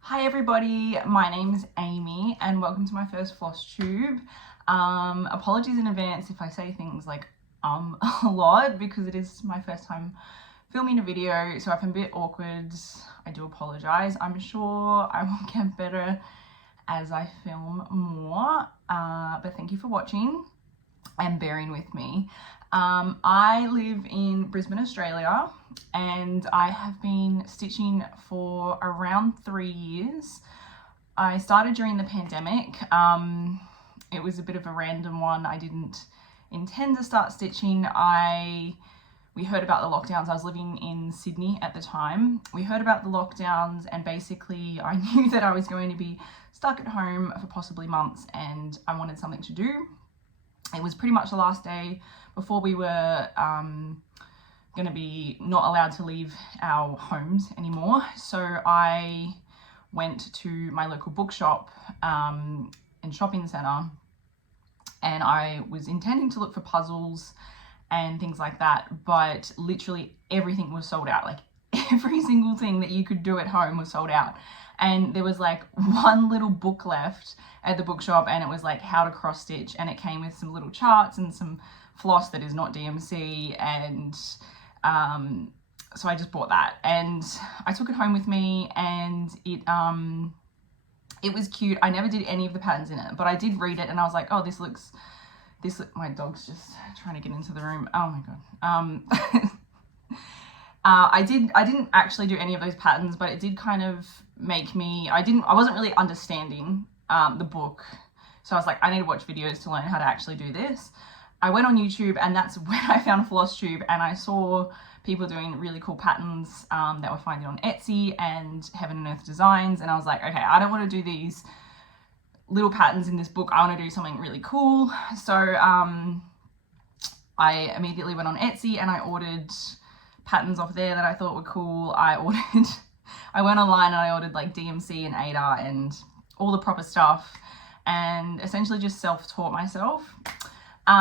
Hi everybody, my name's Amy and welcome to my first Flosstube. Apologies in advance if I say things like a lot because it is my first time filming a video, so if I'm a bit awkward, I do apologise. I'm sure I will get better as I film more, but thank you for watching and bearing with me. I live in Brisbane, Australia, and I have been stitching for around 3 years. I started during the pandemic. It was a bit of a random one. I didn't intend to start stitching. We heard about the lockdowns. I was living in Sydney at the time. We heard about the lockdowns and basically I knew that I was going to be stuck at home for possibly months and I wanted something to do. It was pretty much the last day before we were going to be not allowed to leave our homes anymore. So I went to my local bookshop and shopping centre, and I was intending to look for puzzles and things like that, but literally everything was sold out. Like every single thing that you could do at home was sold out. And there was like one little book left at the bookshop and it was like how to cross stitch, and it came with some little charts and some floss that is not DMC, and so I just bought that and I took it home with me, and it was cute. I never did any of the patterns in it, but I did read it and I was like, oh, my dog's just trying to get into the room. Oh my god. I didn't actually do any of those patterns, but it did kind of make me, I wasn't really understanding the book. So I was like, I need to watch videos to learn how to actually do this. I went on YouTube and that's when I found Flosstube, and I saw people doing really cool patterns that were finding on Etsy and Heaven and Earth Designs. And I was like, okay, I don't want to do these little patterns in this book. I want to do something really cool. So I immediately went on Etsy and I ordered patterns off there that I thought were cool. I went online and I ordered like DMC and HAED and all the proper stuff, and essentially just self-taught myself. So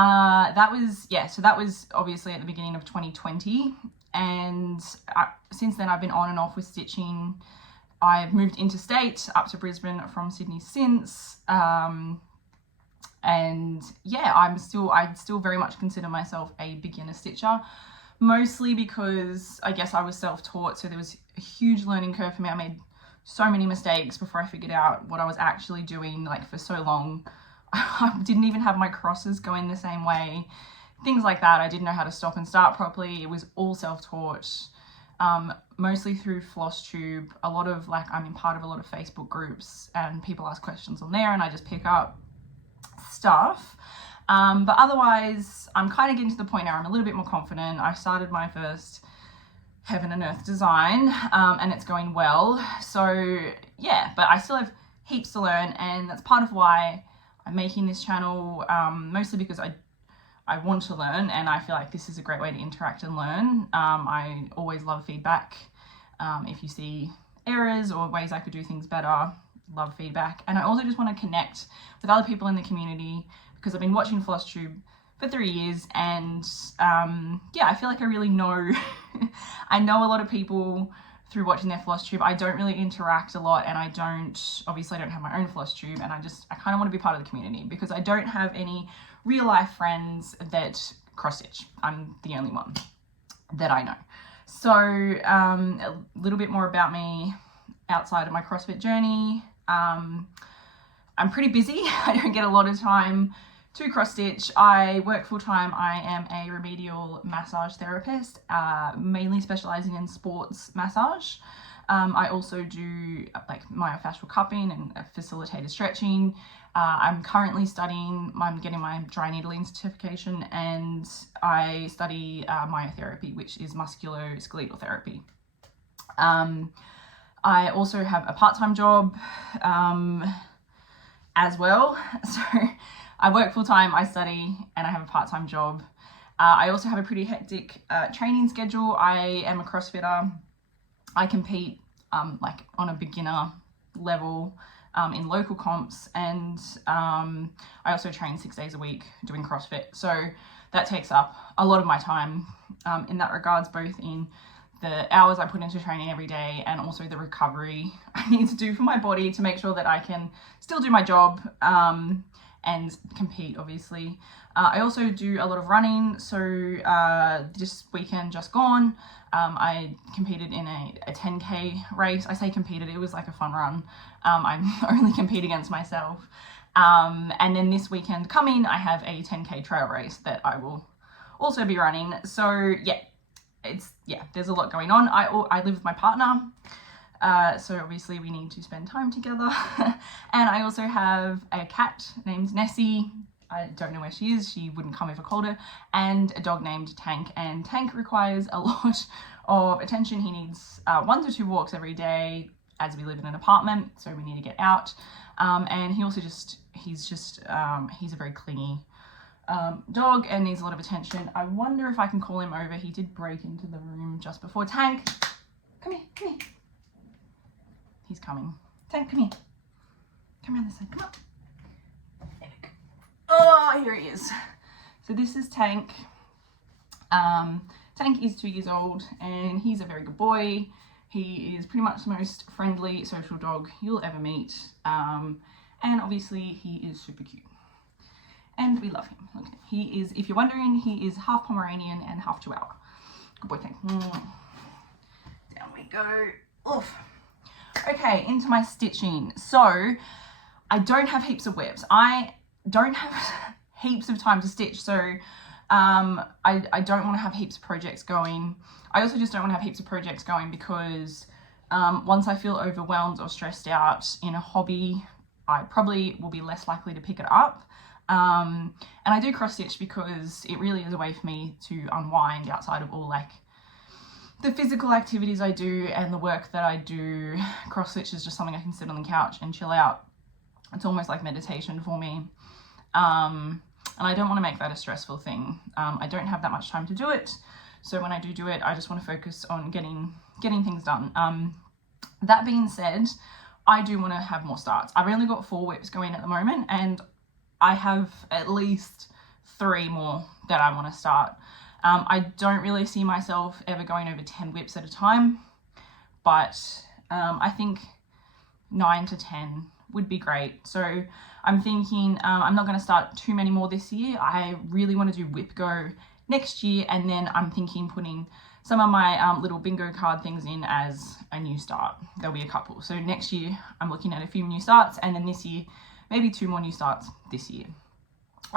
that was obviously at the beginning of 2020, and since then I've been on and off with stitching. I've moved interstate up to Brisbane from Sydney since, and yeah, I still very much consider myself a beginner stitcher, mostly because I guess I was self-taught, so there was a huge learning curve for me. I made so many mistakes before I figured out what I was actually doing. Like for so long, I didn't even have my crosses going the same way, things like that. I didn't know how to stop and start properly. It was all self-taught, mostly through Flosstube. I'm in part of a lot of Facebook groups and people ask questions on there and I just pick up stuff. But otherwise, I'm kind of getting to the point now where I'm a little bit more confident. I started my first Heaven and Earth design, and it's going well. So yeah, but I still have heaps to learn, and that's part of why I'm making this channel, mostly because I want to learn, and I feel like this is a great way to interact and learn. I always love feedback. If you see errors or ways I could do things better, love feedback. And I also just want to connect with other people in the community, because I've been watching Flosstube for 3 years, and yeah, I feel like I really know I know a lot of people through watching their Flosstube. I don't really interact a lot, and I don't have my own Flosstube, and I kind of want to be part of the community because I don't have any real life friends that cross stitch. I'm the only one that I know. So a little bit more about me outside of my CrossFit journey. I'm pretty busy. I don't get a lot of time to cross stitch. I work full time. I am a remedial massage therapist, mainly specializing in sports massage. I also do like myofascial cupping and facilitated stretching. I'm currently studying, I'm getting my dry needling certification, and I study myotherapy, which is musculoskeletal therapy. I also have a part-time job as well. So I work full-time, I study, and I have a part-time job. I also have a pretty hectic training schedule. I am a CrossFitter. I compete like on a beginner level in local comps, and I also train 6 days a week doing CrossFit. So that takes up a lot of my time in that regards, both in the hours I put into training every day, and also the recovery I need to do for my body to make sure that I can still do my job and compete, obviously. I also do a lot of running. So this weekend just gone, I competed in a 10K race. I say competed, it was like a fun run. I only compete against myself. And then this weekend coming, I have a 10K trail race that I will also be running. So yeah, there's a lot going on. I live with my partner. So obviously we need to spend time together. And I also have a cat named Nessie. I don't know where she is. She wouldn't come if I called her. And a dog named Tank. And Tank requires a lot of attention. He needs 1 to 2 walks every day, as we live in an apartment, so we need to get out. And he also he's a very clingy dog and needs a lot of attention. I wonder if I can call him over. He did break into the room just before. Tank, come here, come here. He's coming. Tank, come here. Come around this side, come up. There we go. Oh, here he is. So this is Tank. Tank is 2 years old and he's a very good boy. He is pretty much the most friendly social dog you'll ever meet. And obviously he is super cute. And we love him. Look, he is, if you're wondering, he is half Pomeranian and half Chihuahua. Good boy, Tank. Down we go. Oof. Okay, into my stitching. So I don't have heaps of whips. I don't have heaps of time to stitch. So I don't want to have heaps of projects going. I also just don't want to have heaps of projects going because once I feel overwhelmed or stressed out in a hobby, I probably will be less likely to pick it up. And I do cross stitch because it really is a way for me to unwind outside of all like the physical activities I do and the work that I do. Cross stitch is just something I can sit on the couch and chill out. It's almost like meditation for me. And I don't want to make that a stressful thing. I don't have that much time to do it. So when I do it, I just want to focus on getting things done. That being said, I do want to have more starts. I've only got 4 whips going at the moment, and I have at least 3 more that I want to start. I don't really see myself ever going over 10 whips at a time, but I think 9 to 10 would be great. So I'm thinking I'm not going to start too many more this year. I really want to do whip go next year, and then I'm thinking putting some of my little bingo card things in as a new start. There'll be a couple. So next year I'm looking at a few new starts, and then this year maybe 2 more new starts this year.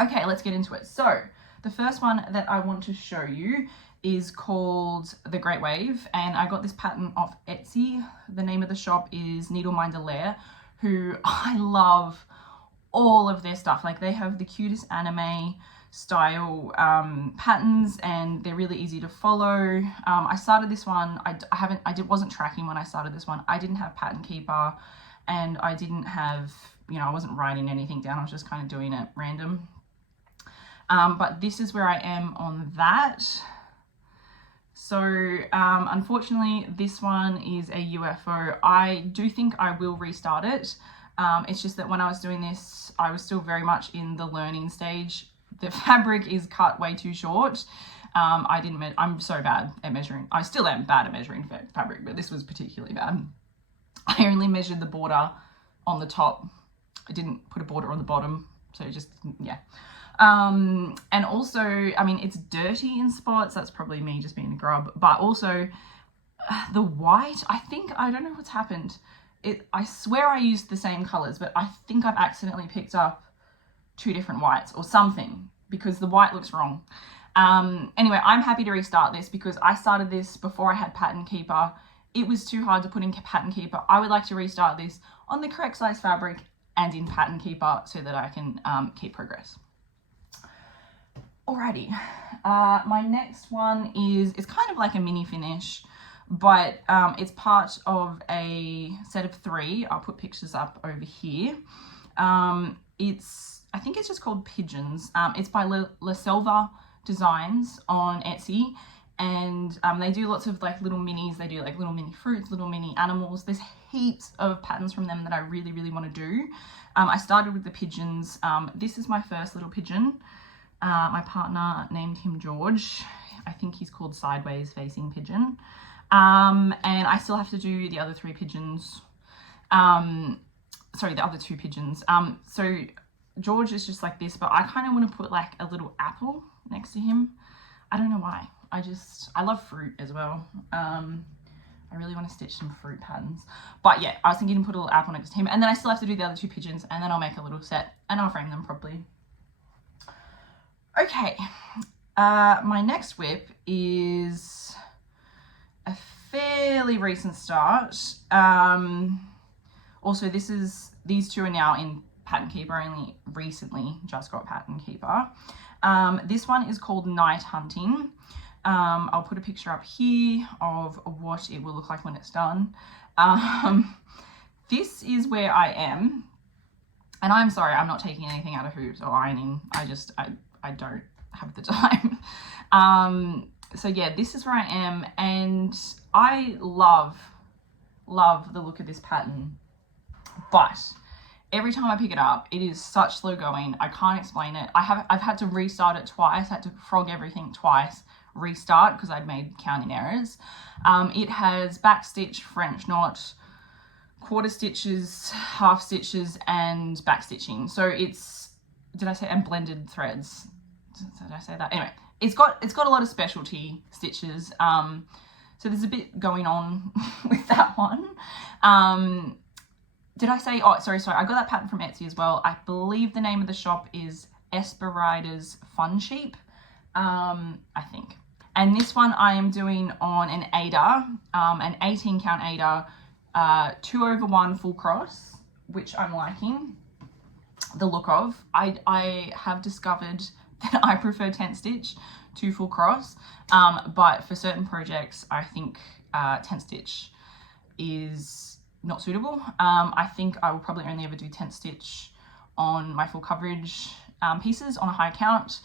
Okay, let's get into it. So the first one that I want to show you is called The Great Wave, and I got this pattern off Etsy. The name of the shop is Needleminder Lair, who I love all of their stuff. Like, they have the cutest anime style patterns, and they're really easy to follow. I started this one, I wasn't tracking when I started this one. I didn't have Pattern Keeper, and I didn't have, I wasn't writing anything down. I was just kind of doing it random. But this is where I am on that. So unfortunately, this one is a UFO. I do think I will restart it. It's just that when I was doing this, I was still very much in the learning stage. The fabric is cut way too short. I'm so bad at measuring. I still am bad at measuring fabric, but this was particularly bad. I only measured the border on the top. I didn't put a border on the bottom. So just, yeah. And also, I mean, it's dirty in spots. That's probably me just being a grub. But also the white, I don't know what's happened. I swear I used the same colors, but I think I've accidentally picked up 2 different whites or something, because the white looks wrong. Anyway, I'm happy to restart this because I started this before I had Pattern Keeper. It was too hard to put in Pattern Keeper. I would like to restart this on the correct size fabric and in Pattern Keeper so that I can keep progress. Alrighty, my next one it's kind of like a mini finish, but it's part of a set of 3. I'll put pictures up over here. I think it's just called Pigeons. It's by La Selva Designs on Etsy, and they do lots of like little minis. They do like little mini fruits, little mini animals. There's heaps of patterns from them that I really, really want to do. I started with the pigeons. This is my first little pigeon. My partner named him George. I think he's called Sideways Facing Pigeon. And I still have to do the other 3 pigeons. Sorry, the other 2 pigeons. So George is just like this, but I kind of want to put like a little apple next to him. I don't know why. I love fruit as well. I really want to stitch some fruit patterns. But yeah, I was thinking to put a little apple next to him, and then I still have to do the other 2 pigeons, and then I'll make a little set and I'll frame them properly. Okay, my next whip is a fairly recent start. Also, these 2 are now in Pattern Keeper. I only recently just got Pattern Keeper. This one is called Night Hunting. I'll put a picture up here of what it will look like when it's done. This is where I am, and I'm sorry, I'm not taking anything out of hoops or ironing. I don't have the time. So yeah, this is where I am, and I love the look of this pattern, but every time I pick it up, it is such slow going. I can't explain it. I've had to restart it twice, had to frog everything twice, restart, because I'd made counting errors. It has backstitch, French knot, quarter stitches, half stitches, and back stitching. So it's, did I say, and blended threads. Did I say that? Anyway, it's got a lot of specialty stitches. So there's a bit going on with that one. Did I say, oh, sorry, I got that pattern from Etsy as well. I believe the name of the shop is Esperida's Fun Sheep, I think. And this one I am doing on an Aida, an 18 count Aida, 2/1 full cross, which I'm liking the look of. I have discovered that I prefer tent stitch to full cross, but for certain projects, I think tent stitch is not suitable. I think I will probably only ever do tent stitch on my full coverage pieces on a high count,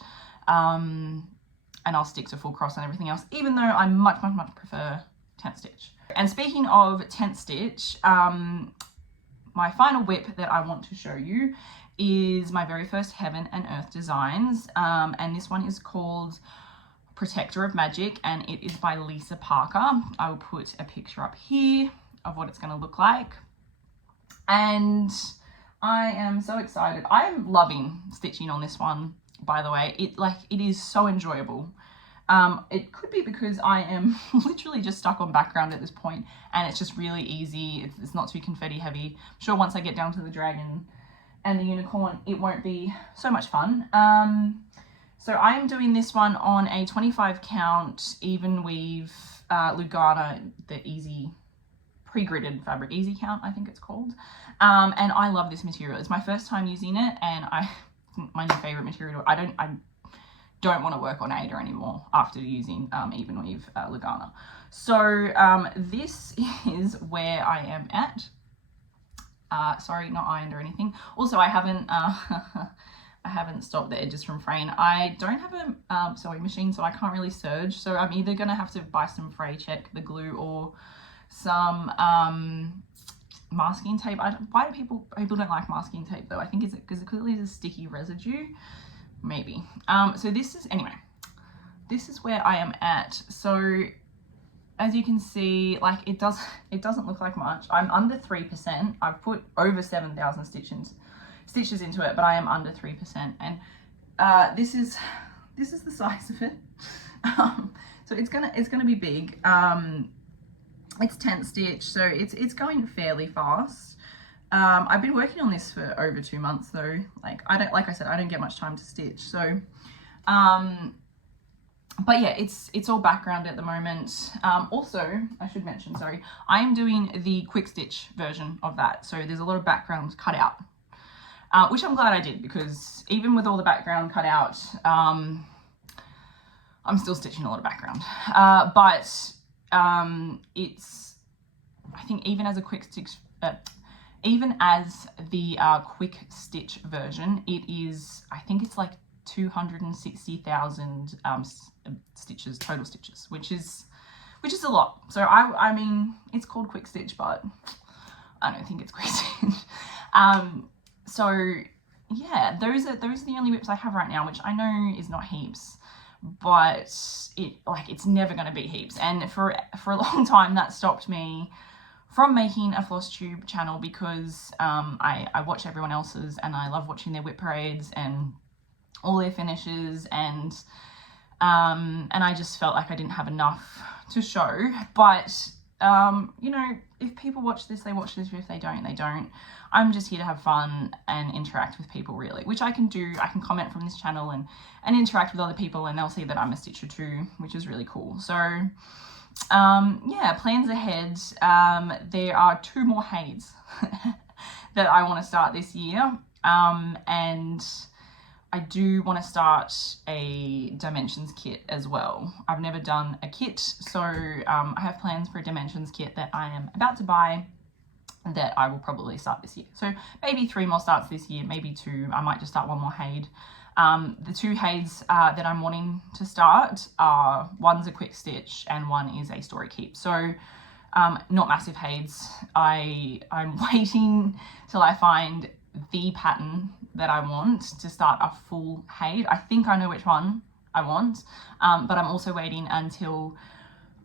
and I'll stick to full cross and everything else, even though I much prefer tent stitch. And speaking of tent stitch, my final whip that I want to show you is my very first Heaven and Earth designs, and this one is called Protector of Magic, and it is by Lisa Parker. I will put a picture up here of what it's going to look like, and I am so excited. I'm loving stitching on this one, by the way. It is so enjoyable. It could be because I am literally just stuck on background at this point, and it's just really easy. It's not too confetti heavy. I'm sure once I get down to the dragon and the unicorn, it won't be so much fun. So I am doing this one on a 25 count even weave Lugana, the easy pre-gridded fabric, easy count I think it's called, and I love this material. It's my first time using it, and my new favorite material. I don't want to work on Aida anymore after using even weave Lugana. So this is where I am at. Sorry, not ironed or anything. Also, I haven't I haven't stopped the edges from fraying. I don't have a sewing machine, so I can't really serge. So I'm either gonna have to buy some fray check, the glue, or some masking tape. Why do people don't like masking tape though? I think it's because it leaves a sticky residue, maybe. So this is where I am at. So as you can see, like it doesn't look like much. I'm under 3%. I've put over 7,000 stitches into it, but I am under 3%, and this is the size of it. So it's gonna be big. It's tent stitch, so it's going fairly fast. I've been working on this for over 2 months though. Like I said, I don't get much time to stitch. So, but yeah, it's all background at the moment. Also, I should mention, sorry, I am doing the quick stitch version of that. So there's a lot of background cut out, which I'm glad I did, because even with all the background cut out, I'm still stitching a lot of background. But it's, I think even as a quick stitch, even as the quick stitch version, it is, I think it's like 260,000 stitches, total stitches, which is a lot. So I mean, it's called quick stitch, but I don't think it's quick stitch. So yeah, those are the only whips I have right now, which I know is not heaps, but it's never going to be heaps. And for a long time that stopped me from making a Flosstube channel, because I watch everyone else's and I love watching their whip parades and all their finishes, and I just felt like I didn't have enough to show. But you know, if people watch this, they watch this. If they don't, they don't. I'm just here to have fun and interact with people, really, which I can do. I can comment from this channel and interact with other people, and they'll see that I'm a stitcher too, which is really cool. So yeah, plans ahead. There are 2 more HAEDs that I want to start this year, and I do want to start a dimensions kit as well. I've never done a kit, so I have plans for a dimensions kit that I am about to buy that I will probably start this year. So maybe 3 more starts this year, maybe 2. I might just start 1 more HAED. The 2 HAEDs that I'm wanting to start are, one's a quick stitch and one is a story keep. So not massive HAEDs. I'm waiting till I find the pattern that I want to start a full HAED. I think I know which one I want, but I'm also waiting until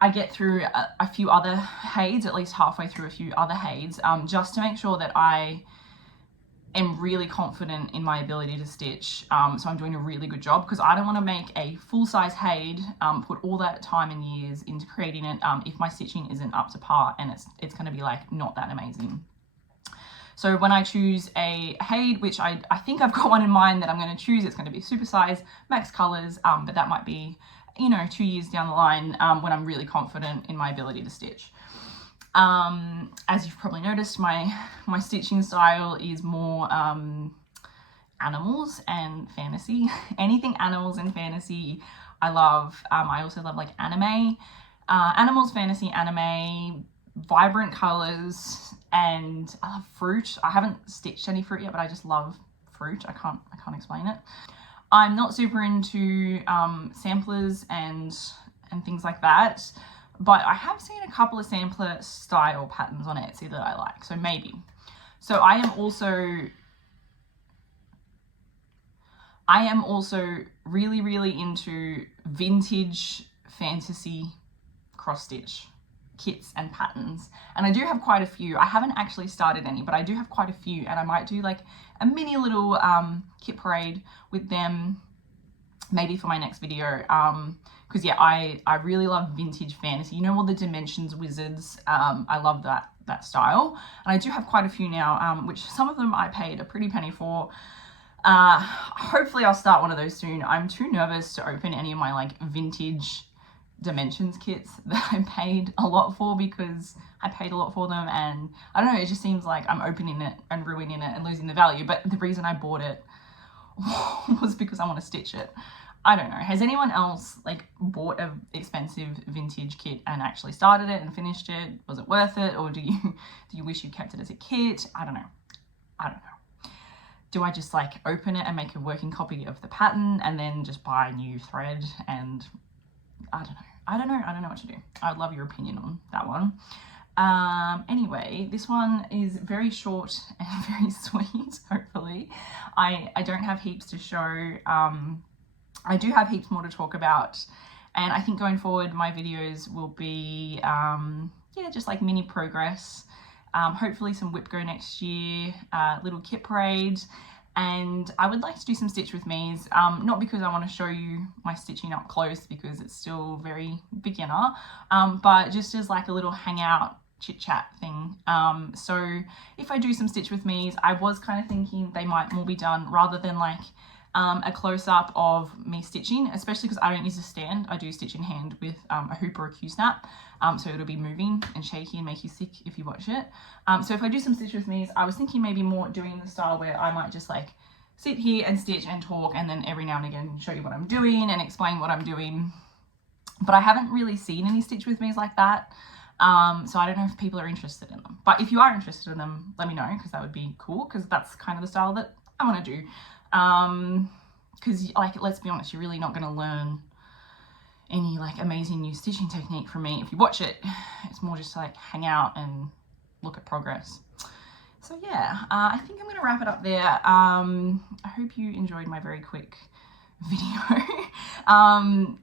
I get through a few other HAEDs, at least halfway through a few other HAEDs, just to make sure that I am really confident in my ability to stitch, so I'm doing a really good job, because I don't want to make a full-size HAED, put all that time and years into creating it, if my stitching isn't up to par and it's going to be like not that amazing. So when I choose a HAED, which I think I've got one in mind that I'm going to choose, it's going to be super size, max colors, but that might be, you know, 2 years down the line, when I'm really confident in my ability to stitch. As you've probably noticed, my stitching style is more animals and fantasy. Anything animals and fantasy I love. I also love like anime, animals, fantasy, anime, vibrant colors, and I love fruit. I haven't stitched any fruit yet, but I just love fruit. I can't explain it. I'm not super into samplers and things like that, but I have seen a couple of sampler style patterns on Etsy that I like, so maybe. So I am also really into vintage fantasy cross stitch kits and patterns, and I do have quite a few. I haven't actually started any, but I do have quite a few, and I might do like a mini little kit parade with them maybe for my next video, because yeah, I really love vintage fantasy, you know, all the dimensions wizards. I love that style, and I do have quite a few now, which some of them I paid a pretty penny for. Hopefully I'll start one of those soon. I'm too nervous to open any of my like vintage dimensions kits that I paid a lot for, because I paid a lot for them, and I don't know, it just seems like I'm opening it and ruining it and losing the value. But the reason I bought it was because I want to stitch it. I don't know, has anyone else like bought a expensive vintage kit and actually started it and finished it? Was it worth it, or do you wish you kept it as a kit? I don't know. Do I just like open it and make a working copy of the pattern and then just buy new thread? And I don't know what to do. I'd love your opinion on that one. Anyway, this one is very short and very sweet, hopefully. I don't have heaps to show. I do have heaps more to talk about, and I think going forward my videos will be yeah, just like mini progress, hopefully some whip go next year, little kit parade, and I would like to do some stitch with me's, not because I want to show you my stitching up close because it's still very beginner, but just as like a little hangout chit chat thing. So if I do some stitch with me's, I was kind of thinking they might more be done rather than like a close-up of me stitching, especially because I don't use a stand. I do stitch in hand with a hoop or a Q-snap, so it'll be moving and shaky and make you sick if you watch it. So if I do some stitch with me's, I was thinking maybe more doing the style where I might just like sit here and stitch and talk, and then every now and again show you what I'm doing and explain what I'm doing. But I haven't really seen any stitch with me's like that, so I don't know if people are interested in them. But if you are interested in them, let me know, because that would be cool, because that's kind of the style that I want to do. Because like, let's be honest, you're really not going to learn any like amazing new stitching technique from me if you watch it. It's more just to like hang out and look at progress. So yeah, I think I'm going to wrap it up there. I hope you enjoyed my very quick video.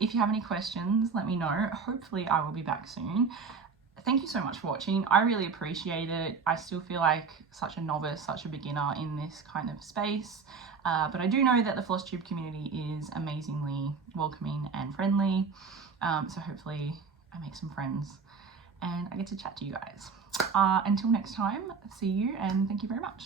If you have any questions, let me know. Hopefully I will be back soon. Thank you so much for watching. I really appreciate it. I still feel like such a novice, such a beginner in this kind of space. But I do know that the Flosstube community is amazingly welcoming and friendly. So hopefully I make some friends and I get to chat to you guys. Until next time, see you and thank you very much.